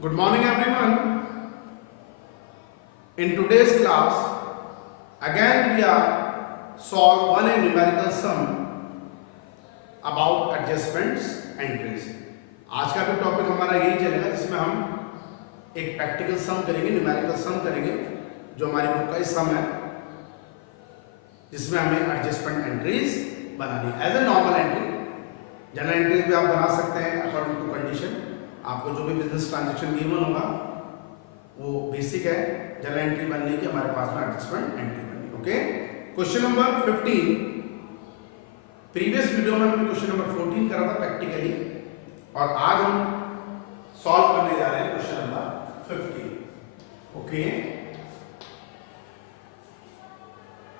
Good morning everyone. In today's class, again we are solve one a numerical sum about adjustments entries. आज का भी टॉपिक हमारा यही चलेगा जिसमें हम एक प्रैक्टिकल सम करेंगे, न्यूमेरिकल सम करेंगे जो हमारी बुक का सम है जिसमें हमें एडजस्टमेंट एंट्रीज बनानी है। As a normal entry general entries भी आप बना सकते हैं अकॉर्डिंग टू कंडीशन। आपको जो भी बिजनेस ट्रांजेक्शन गिवन होगा वो बेसिक है जनरल एंट्री बनने की, हमारे पास में एडजस्टमेंट एंट्री बननी। Okay, question number 15। Previous video में हमने क्वेश्चन नंबर 14 करा था प्रैक्टिकली और आज हम सॉल्व करने जा रहे हैं क्वेश्चन नंबर 15। ओके,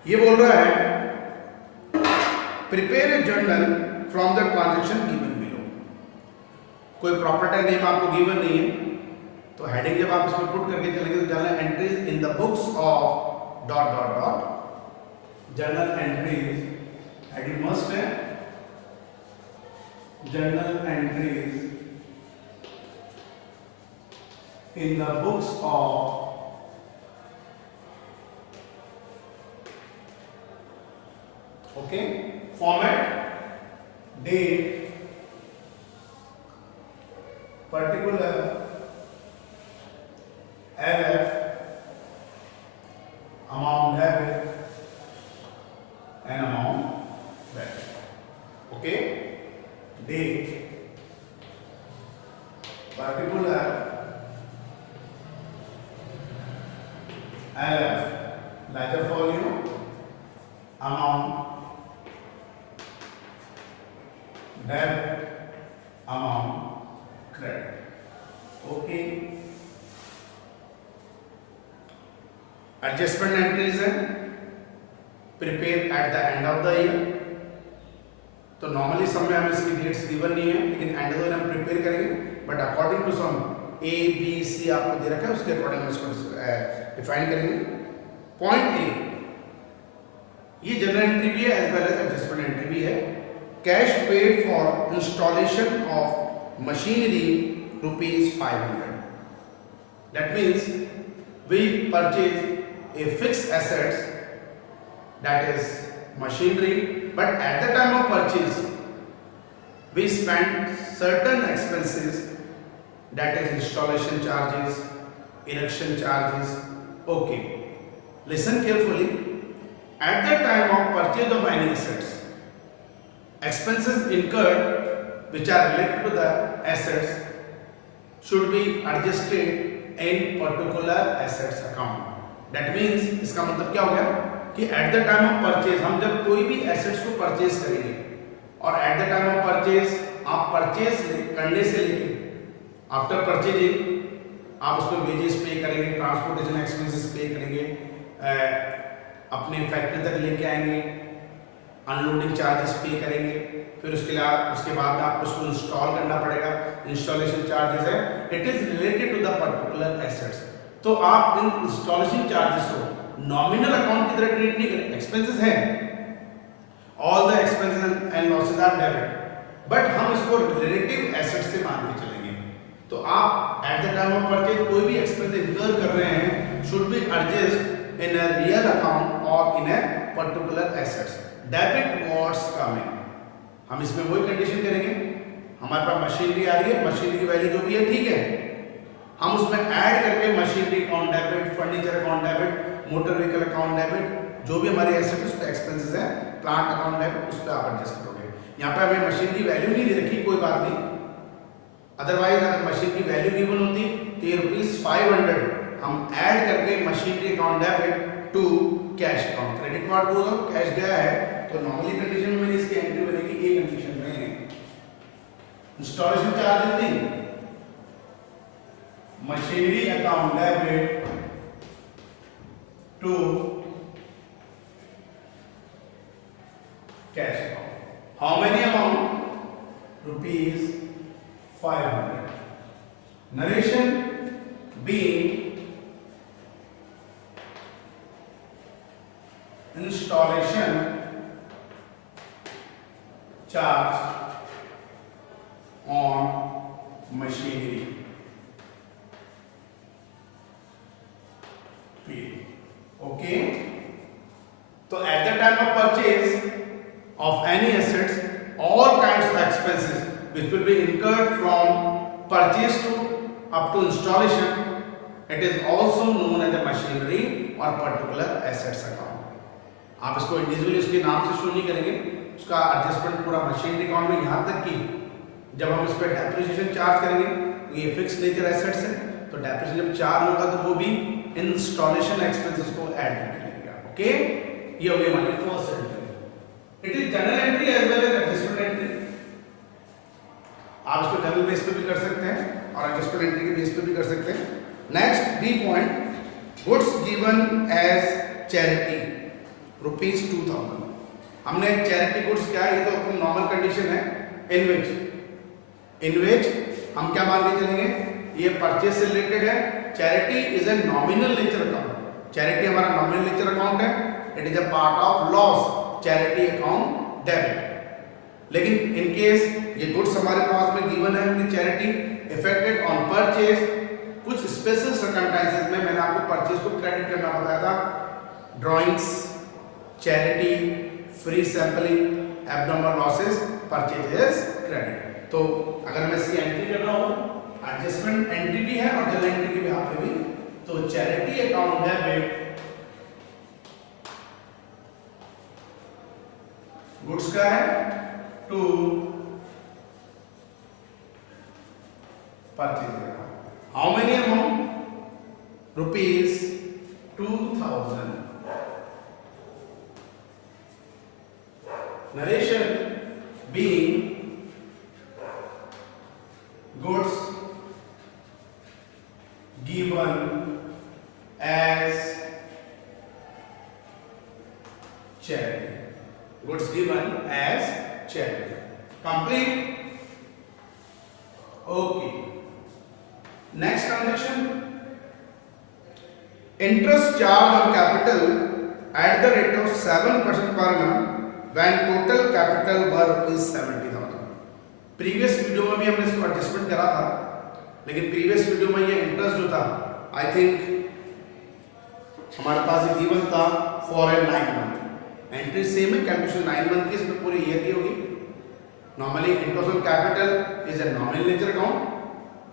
ये बोल रहा है prepare a journal from the transaction given below. कोई प्रॉपर्टी नेम आपको गिवन नहीं है तो हेडिंग जब आप इसमें पुट करके चलेंगे तो journal entries in the books of dot dot dot. Journal entries heading must है journal entries in the books of okay format date particular LF amount debit and amount credit. Okay, date particular LF ledger folio amount debit amount credit. Okay, adjustment entries है prepare at the end of the year. तो normally sum में हमें इसकी dates given नहीं है लेकिन end of the year हम prepare करेंगे, but according to sum A B C आपको दे रखा है उसके अकॉर्डिंग हम इसको डिफाइन करेंगे। पॉइंट ए, ये जनरल एंट्री भी है as well as adjustment entry भी है। Cash paid for installation of machinery ₹500. That means we purchase a fixed assets, that is machinery, but at the time of purchase we spend certain expenses, that is installation charges, erection charges. Okay, listen carefully. At the time of purchase of any assets, expenses incurred which are related to the assets should be adjusted in particular assets account. That means इसका मतलब क्या हो गया कि at the time of purchase हम जब कोई भी assets को purchase करेंगे और at the time of purchase आप purchase करने से लेके after purchasing आप उसमें wages पे करेंगे, transportation expenses पे करेंगे, अपने फैक्ट्री तक लेके आएंगे, अनलोडिंग चार्जेस पे करेंगे, फिर उसके बाद आपको उसको इंस्टॉल करना पड़ेगा, इंस्टॉलेशन चार्जेस है, it is related to the particular assets. तो आप इन इंस्टॉलेशन चार्जेस को नॉमिनल अकाउंट की तरह ट्रीट नहीं करें, एक्सपेंसेस है, all the expenses and losses are debit, but हम इसको रिलेटिव एसेट से मान के चलेंगे। तो आप at the time of purchase कोई भी एक्सपेंस इंकर कर रहे हैं should be adjust in a real account और in a particular assets. Debit what's coming, हम इसमें वही कंडीशन करेंगे, हमारे पास मशीनरी आ रही है, मशीनरी की वैल्यू जो भी है ठीक है, हम उसमें ऐड करके machinery account debit, furniture account debit, motor vehicle account debit, जो भी हमारे एसेट उस पर एक्सपेंसेस है, प्लांट अकाउंट डेबिट, उस पर आप एडजस्ट करोगे। यहाँ पे हमें मशीन की वैल्यू नहीं दे रखी, कोई बात नहीं, अदरवाइज अगर मशीन की वैल्यू गिवन होती तो ये ₹500 हम ऐड करके machinery account debit to cash account, credit card को कैश गया है तो नॉर्मली कंडीशन में इसकी एंट्री बनेगी ए कंडीशन में, इंस्टॉलेशन चार्जेस नहीं, machinery account debit to cash account. How many amount? ₹500. Narration being installation charge on machinery. purchase of any assets, all kinds of expenses which will be incurred from purchase to up to installation, it is also known as a machinery or particular assets account. आप इसको इंडिविजुअली उसके नाम से शुरू नहीं करेंगे, उसका एडजस्टमेंट पूरा मशीनरी अकाउंट में, यहाँ तक कि जब हम इस पर डेप्रिसिएशन चार्ज करेंगे, ये फिक्स नेचर एसेट्स है, तो डेप्रिसिएशन जब चार्ज होगा तो वो भी इंस्टॉलेशन एक्सपेंसेस को ऐड करके लगेगा. ओके, ये हो गई हमारी first entry. It is general entry as well as adjustment entry. आप इसको जनरल बेस पे भी कर सकते हैं और एडजस्टमेंट एंट्री के बेस पे भी कर सकते हैं. Next B point, goods given as charity ₹2000. हमने चैरिटी गुड्स क्या है, ये तो अपनी नॉर्मल कंडीशन है इन विच हम क्या मान के चलेंगे, ये परचेज से रिलेटेड है. Charity is a nominal nature account. Charity हमारा नॉमिनल नेचर अकाउंट है. It is a part of loss charity account debit. लेकिन इन केस ये गुड्स हमारे पास में गिवन है अपनी चैरिटी इफेक्टेड ऑन परचेज, कुछ स्पेशल सर्कमस्टेंसेस में मैंने आपको परचेज को क्रेडिट करना बताया था. Drawings, charity, free sampling, abnormal losses, purchases credit. तो अगर मैं इसकी एंट्री कर रहा हूं, एडजस्टमेंट एंट्री भी है और जनरल एंट्री की भी यहाँ पे भी, तो चैरिटी अकाउंट डेबिट गुड्स का है to purchase. How many amount, ₹2000. Narration being goods given as charity. Goods given as charity. Complete. Okay. Next transaction. Interest charged on capital at the rate of 7% per annum when total capital were ₹70,000. Previous video में भी हमने इसको एडजस्टमेंट करा था, लेकिन previous video में ये इंटरेस्ट जो था, आई थिंक हमारे पास ये गिवन था for a 9 month. Entry same है, कैलकुलेशन 9 मंथ की, इसमें पूरी ईयर की होगी. Normally interest on capital is a nominal nature account.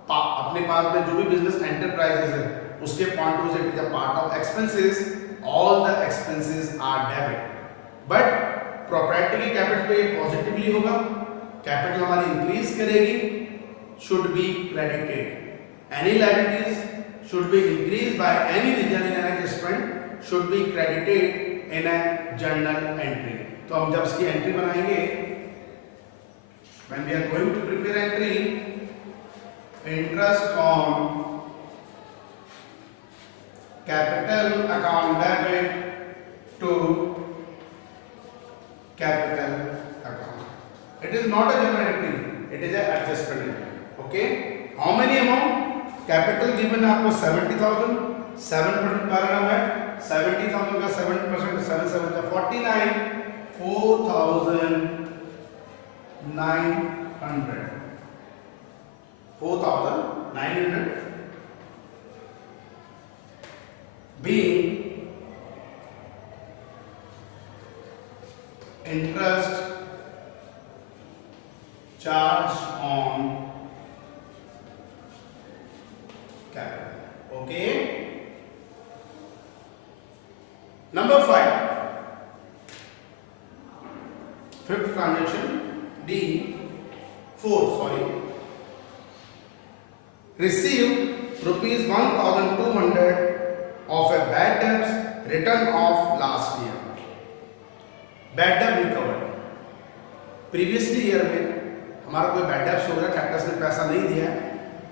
अपने पास में जो भी बिजनेस एंटरप्राइजेस है उसके पॉइंट ऑफ व्यू से it is a part of expenses. All the expenses are debit. But property की कैपिटल पे पॉजिटिवली होगा, कैपिटल हमारी इंक्रीज करेगी, should be credited. Any liabilities should be increase by any reason in an adjustment should be credited in a journal entry. तो हम जब इसकी entry बनाएंगे, when we are going to prepare entry, interest on capital account debit to capital account. It is not a general entry, it is a adjustment entry. Okay, how many amount? Capital given है आपको 70,000, 7% पर annum है. 70,000 का 7%, 7 7 का 49, 4,900. 4,900 being interest charged on capital. Okay. Number 5, fifth transaction, D4. Received ₹1,200 of a bad debts written off last year. Bad debt recovered. Previously year में हमारा कोई bad debts हो रहा है, टैक्स ने पैसा नहीं दिया है,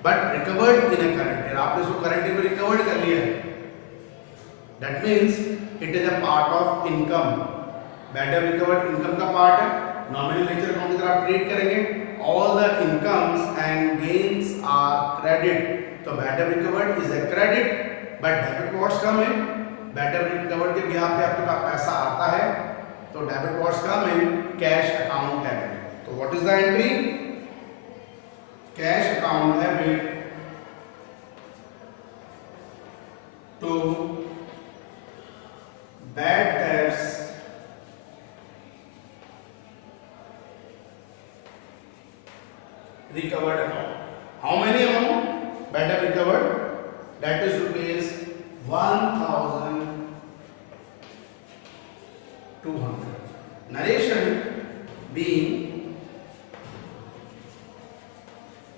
but recovered in a current year. आपने इसको करंट ईयर में रिकवर्ड कर लिया है. That means it is a part of income. Bad debt recovered income का पार्ट है. नॉमिनल नेचर अकाउंट की तरह आप ट्रीट करेंगे. All the incomes and gains are credit. तो bad debt recovered is a credit, but debit what's come in. Bad debt recovered के behalf पे आपके पास पैसा आता है, तो debit what's come in cash account debit. तो what is the entry? Cash account debit to bad debts recovered account. How many amount bad debt recovered? That is rupees 1,200. Narration being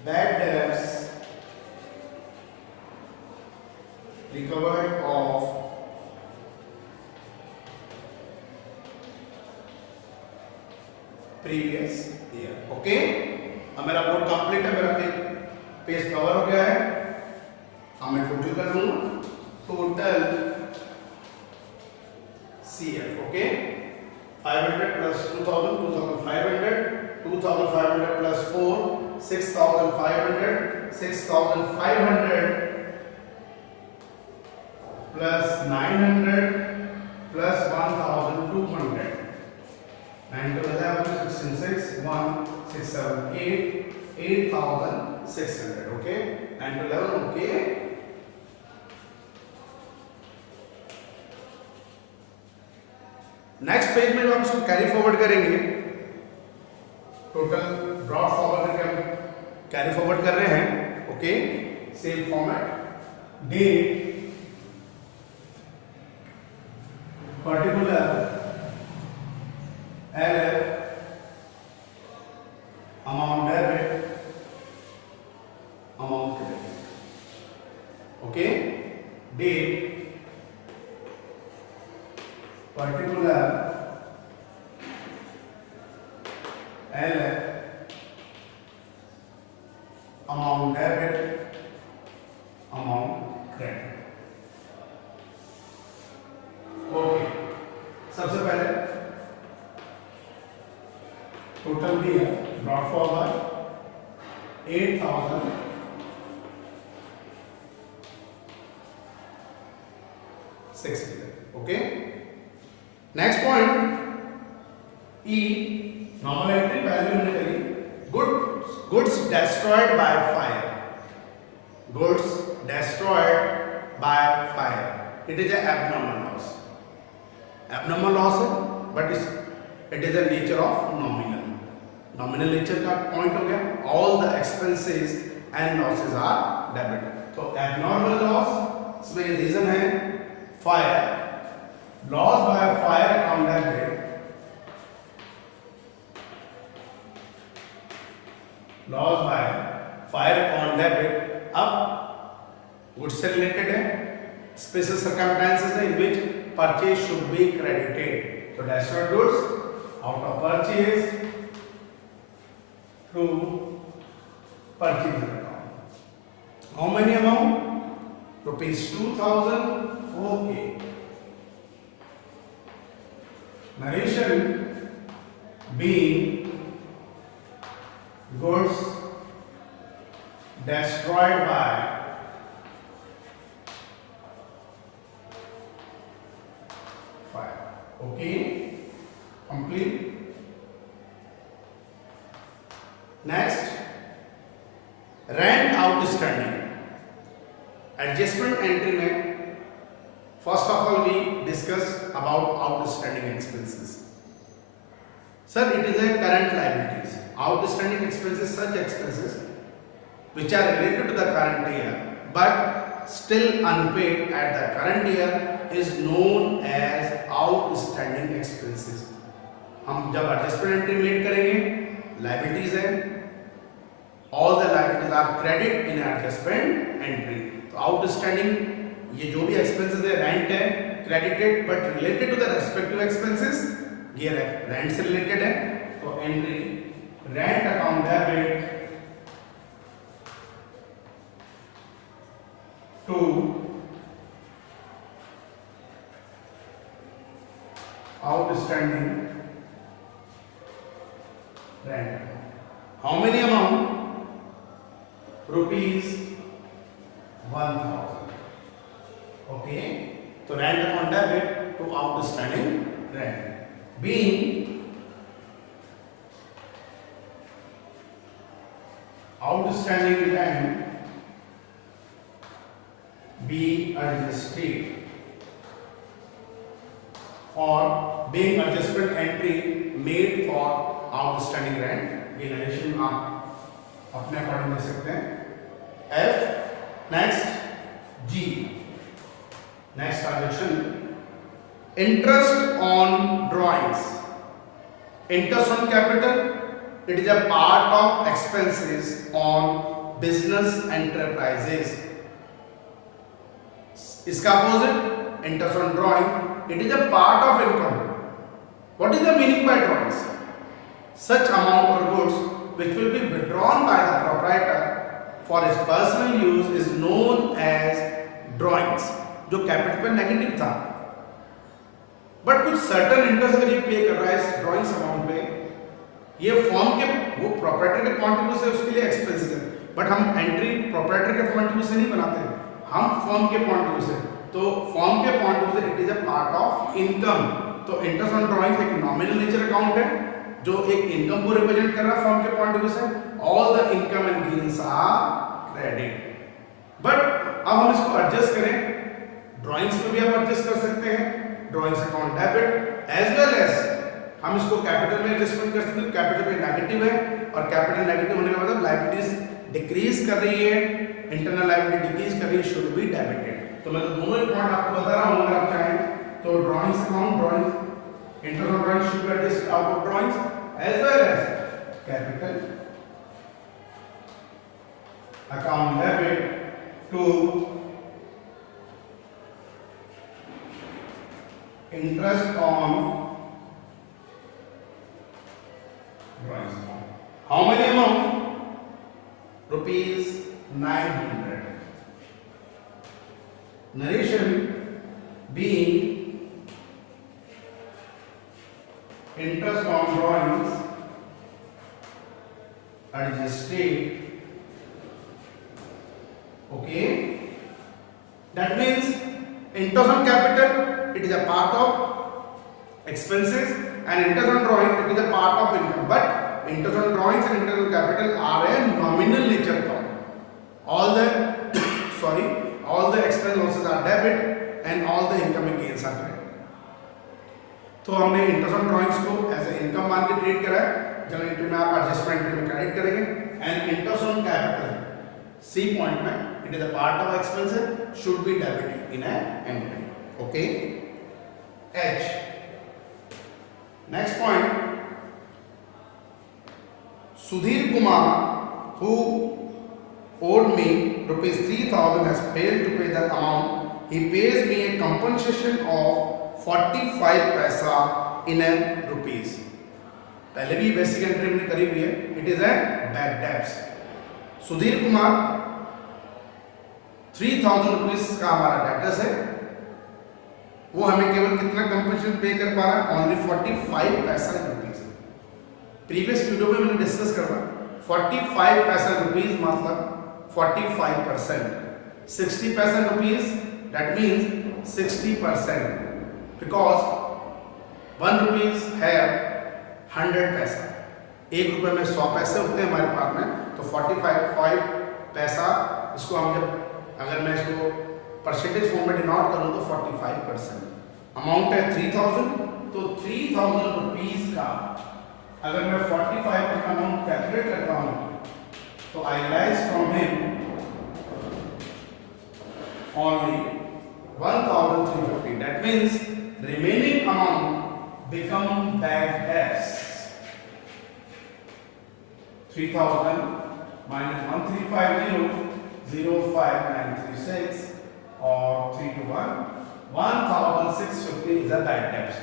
bad debts recovered of previous year. Okay, अब मेरा board complete है, मेरा page cover हो गया है. अब मैं टोटल कर लूंगा. Total CF. ओके, 500 plus 2000, 2500, 2500 plus 4, 6500, 6500 plus 900 plus 1200. 9 to 11, 16, 6, 1, 6, 7, 8, 8600. Okay, 9 to 11. Okay. नेक्स्ट पेज में हम इसको कैरी फॉरवर्ड करेंगे. टोटल ब्रॉड फॉरवर्ड करके हम कैरी फॉरवर्ड कर रहे हैं. Okay, same format. Date, particular, LF, amount debit, amount credit. Okay, date, particular, LF, amount debit, amount credit. Okay, सबसे पहले टोटल भी है brought forward 8,600. Okay, next point E, normal entry value हमने करी. Goods destroyed by fire. Goods destroyed by fire, it is abnormal loss. Abnormal loss है, but it is a nature of nominal nature का point हो गया. All the expenses and losses are debit. तो abnormal loss, इसमें reason है fire. Loss by fire account debit. Loss by fire account debit. अब गुड्स से related है. Special circumstances है in which purchase should be credited. So destroyed goods out of purchase through purchase account. How many amount? Rupees 2,000. Okay. Narration being goods destroyed by fire. Okay, complete. Next, rent outstanding. Adjustment entry में first of all we discuss about outstanding expenses. Sir, it is a current liabilities. Outstanding expenses, such expenses which are related to the current year but still unpaid at the current year is known as outstanding expenses. हम जब adjustment entry made करेंगे, liabilities है, all the liabilities are credit in adjustment entry. तो outstanding ये जो भी एक्सपेंसेस है, rent है, credited but related to the respective expenses, ये रेंट से रिलेटेड है. तो entry rent account debit to outstanding rent. How many amount? ₹1,000. Okay, so rent account debit to outstanding rent. Being outstanding rent be adjusted or being adjustment entry made for outstanding rent. ये narration आप अपने अकॉर्डिंग दे सकते हैं F. Next जी, next transaction interest on drawings. Interest on capital, it is a part of expenses on business enterprises. इसका opposite interest on drawing, it is a part of income. What is the meaning by drawings? Such amount or goods which will be withdrawn by the proprietor for his personal use is known as drawings। जो कैपिटल पे नेगेटिव था, बट कुछ certain interest अगर ये पे कर रहा है इस ड्रॉइंग्स अमाउंट पे, ये फॉर्म के वो प्रोप्राइटर के पॉइंट ऑफ व्यू से उसके लिए एक्सपेंसिव है, बट हम एंट्री प्रोप्राइटर के पॉइंट ऑफ व्यू से नहीं बनाते हैं, हम फॉर्म के पॉइंट ऑफ व्यू से। तो फॉर्म के पॉइंट ऑफ व्यू से it is a part of income. तो इंटरेस्ट ऑन ड्रॉइंग्स एक नॉमिनल नेचर अकाउंट है जो एक इनकम को रिप्रेजेंट कर रहा है फॉर्म के पॉइंट ऑफ व्यू से। All the income and gains are credit. But अब हम इसको एडजस्ट करें, ड्राइंग्स में भी आप एडजस्ट कर सकते हैं, drawings account debit as well as हम इसको कैपिटल में एडजस्टमेंट कर सकते हैं। कैपिटल पे नेगेटिव है और कैपिटल नेगेटिव होने का मतलब लायबिलिटीज डिक्रीज कर रही है, इंटरनल लायबिलिटी डिक्रीज कर रही है, शुड बी डेबिटेड। तो मैं तो दोनों ही पॉइंट आपको बता रहा हूं, अगर आप चाहें तो drawings account, drawings internal drawings should be adjusted out of drawings as well as capital account debit to interest on drawings account. How many amount? Rupees 900. Narration being interest on drawings adjusted. Okay, that means interest on capital, it is a part of expenses, and interest on drawings, it is a part of income. But interest on drawings and interest on capital are a nominal nature account. All the all the expense losses are debit and all the income and gains are credit. तो हमने interest on drawings को as a income मान के treat करा है, journal entry में आप adjustment entry में क्रेडिट करेंगे। And interest on capital C point में it is a part of expenses, should be debited in a entry. Okay, H. Next point, Sudhir Kumar who owed me rupees 3000 has failed to pay that amount. He pays me a compensation of 45 पैसा in rupees. पहले भी basic entry हमने करी हुई है, it is a bad debts. Sudhir कुमार 3000 रुपीज का हमारा डेब्टर्स है, वो हमें केवल कितना कंपनसेशन पे कर पा रहा है? ओनली 45 पैसा रुपीज। प्रीवियस वीडियो में मैंने डिस्कस करा 45 पैसा रुपीज मतलब 45%, 60% रुपीज, दैट मीन्स 60%, बिकॉज 1 रुपीज है 100 पैसा, 1 रुपए में 100 पैसे होते हैं हमारे पास में। तो 45 पैसा, इसको हम जब अगर मैं इसको परसेंटेज फॉर्म में डिनोट करूं तो 45% अमाउंट है 3000। तो 3000 रुपीज का अगर मैं 45 का अमाउंट कैलकुलेट करता हूं तो I realise from him only 1350। That means remaining amount become bad debts। 3000 minus 1350 05936 or 3 to 1 1650 is a bad debt।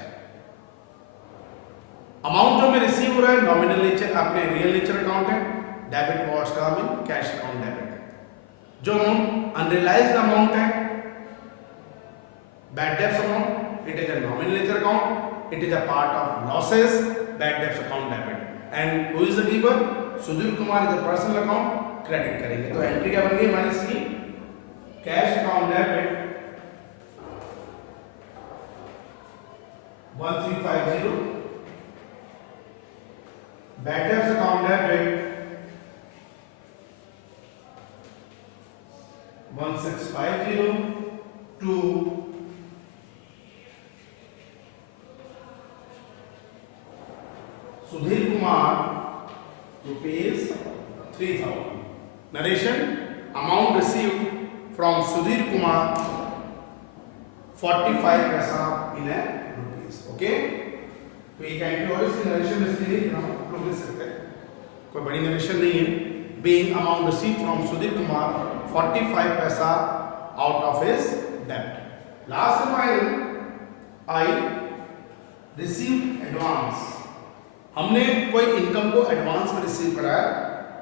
Amount जो में रिसीव हो रहा है नॉमिनल नेचर, अपने रियल नेचर अकाउंट है, डेबिट वॉट्स का मीन कैश अकाउंट डेबिट। जो अमाउंट अनरियलाइज्ड अमाउंट है bad debts amount, it is a nominal nature account, it is a part of losses, bad debts account debit, and who is the giver? Sudhir Kumar is a personal account, credit करेंगे। तो एंट्री क्या बन गई हमारी इसकी? Cash account debit 1350, bad debts account debit 1650 to Sudhir Kumar rupees 3000. Narration: amount received from Sudhir Kumar 45 paisa in a rupees. Okay, तो ये क्या है इसकी नरेशन इसलिए आप लोग लिख सकते हैं, कोई बड़ी नरेशन नहीं है. Being amount received from Sudhir Kumar 45 paisa out of his debt. Last and final, I received advance. हमने कोई इनकम को एडवांस में रिसीव कराया.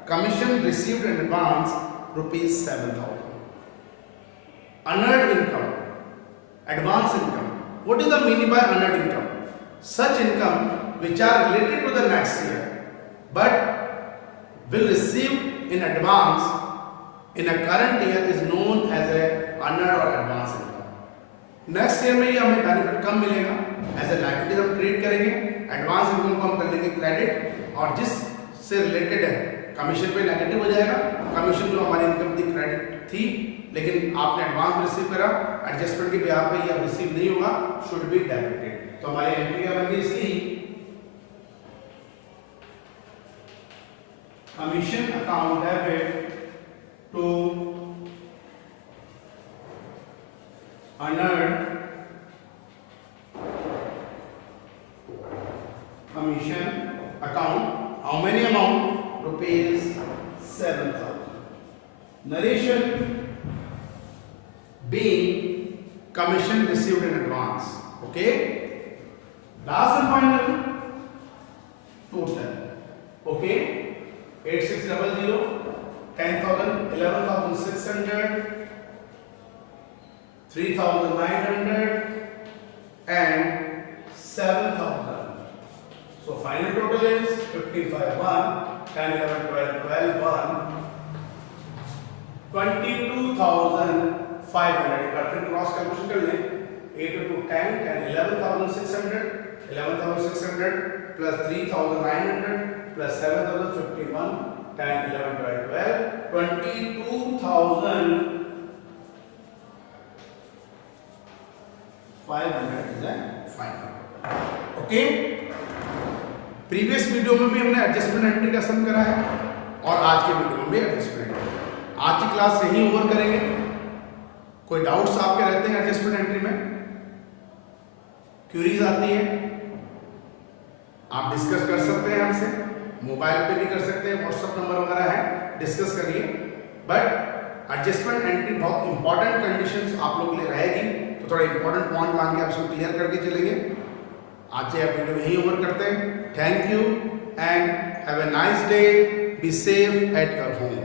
Commission received in advance ₹7,000. Unearned income, advance income. What is the meaning by unearned income? Such income which are related to the next year but will receive in advance in a current year is known as a unearned or advance income. Next year में ये हमें बेनिफिट कम मिलेगा. As a liability हम ट्रीट करेंगे. Advance income को हम कर लेंगे क्रेडिट, और जिससे रिलेटेड है कमीशन पे नेगेटिव हो जाएगा. कमीशन जो हमारी इनकम थी क्रेडिट थी, लेकिन आपने एडवांस रिसीव करा, एडजस्टमेंट के ब्याज पे ये रिसीव नहीं होगा, शुड बी डेबिटेड. तो हमारी एंट्री क्या बन गई इसकी? Commission account debit to unearned commission account. How many amount? ₹7,000. Narration: being commission received in advance. Okay. Last and final total. Okay. 8600, 10,000, 11,600, 3,900 and 7,000. So final total is 55,1, 10, 11, 12, 12, 1, 22,500. एक बार फिर क्रॉस कैलकुलेशन कर लें. 8 to 10, 10, 11,600, 11,600 plus 3,900 plus 7,051, 10, 11, 12, 12, 22,500 is a final. Okay. Previous video में भी हमने adjustment entry का सम करा है, और आज के वीडियो में भी एडजस्टमेंट एंट्री. आज की क्लास यही ओवर करेंगे. कोई डाउट्स आपके रहते हैं एडजस्टमेंट एंट्री में, क्यूरीज आती है, आप डिस्कस कर सकते हैं हमसे. मोबाइल पे भी कर सकते हैं, व्हाट्सएप नंबर वगैरह है, डिस्कस करिए. बट एडजस्टमेंट एंट्री बहुत इंपॉर्टेंट कंडीशंस आप लोग के लिए रहेगी, तो थोड़ा इंपॉर्टेंट पॉइंट मान के आप इसको क्लियर करके चलेंगे. आज से आप वीडियो यही ओवर करते हैं. Thank you and have a nice day. Be safe at your home.